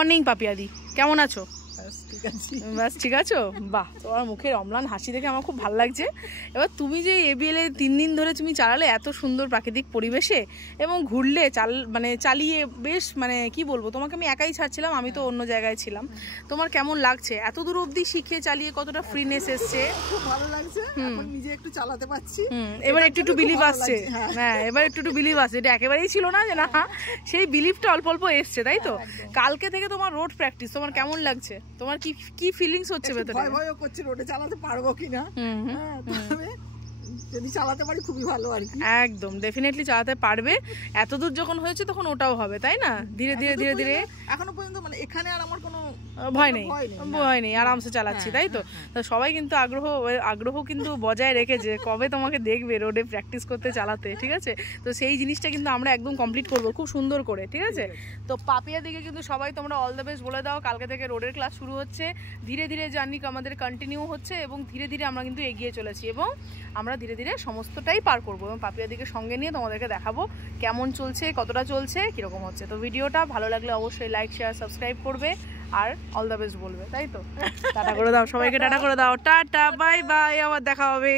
Morning পাপিয়াদি, কেমন আছো? বাস ঠিক আছো? বাহ, তোমার মুখের অম্লান হাসি দেখে আমার খুব ভালো লাগছে। এবার তুমি যে ABL 3 দিন ধরে তুমি চালালে এত সুন্দর প্রাকৃতিক পরিবেশে এবং ঘুরলে চালিয়ে বেশ কি বলবো, তোমাকে আমি একাই ছাড়ছিলাম, আমি তো অন্য জায়গায় ছিলাম। তোমার কেমন লাগছে এত দূর অবধি শিখে চালিয়ে? কতটা ফ্রিনেস এসছে? খুব ভালো লাগছে, এখন নিজে একটু চালাতে পারছি। এবার একটু বিলিভ আসছে। হ্যাঁ, এবার একটু বিলিভ আসছে। এটা একেবারেই ছিল না যে না, সেই বিলিভটা অল্প অল্প এসছে, তাই তো? কালকে থেকে তোমার রোড প্র্যাকটিস, তোমার কেমন লাগছে? তোমার কি ফিলিংস হচ্ছে ভেতরে? ভয় করছে রোডে চালাতে পারবো কিনা। তবে যদি চালাতে পারি খুবই ভালো আর কি। একদম ডেফিনেটলি চালাতে পারবে। এত দূর যখন হয়েছে তখন ওটাও হবে, তাই না? ধীরে ধীরে এখনো পর্যন্ত এখানে আর আমার কোনো ভয় নেই, আরামসে চালাচ্ছি, তাই তো? সবাই কিন্তু আগ্রহ কিন্তু বজায় রেখেছে কবে তোমাকে দেখবে রোডে প্র্যাকটিস করতে চালাতে, ঠিক আছে? তো সেই জিনিসটা কিন্তু আমরা একদম কমপ্লিট করবো খুব সুন্দর করে, ঠিক আছে? তো পাপিয়া দিকে কিন্তু সবাই তোমরা অল দ্য বেস্ট বলে দাও। কালকে থেকে রোডের ক্লাস শুরু হচ্ছে, ধীরে ধীরে জার্নি আমাদের কন্টিনিউ হচ্ছে এবং ধীরে ধীরে আমরা কিন্তু এগিয়ে চলেছি এবং আমরা ধীরে ধীরে সমস্তটাই পার করবো এবং পাপিয়া দিকে সঙ্গে নিয়ে তোমাদেরকে দেখাবো কেমন চলছে, কতটা চলছে, কিরকম হচ্ছে। তো ভিডিওটা ভালো লাগলে অবশ্যই লাইক শেয়ার সাবস্ক্রাইব করবে আর অল দ্য বেস্ট বলবে, তাই তো? টাটা করে দাও সবাইকে, টাটা করে দাও, টাটা বাই বাই, আবার দেখা হবে।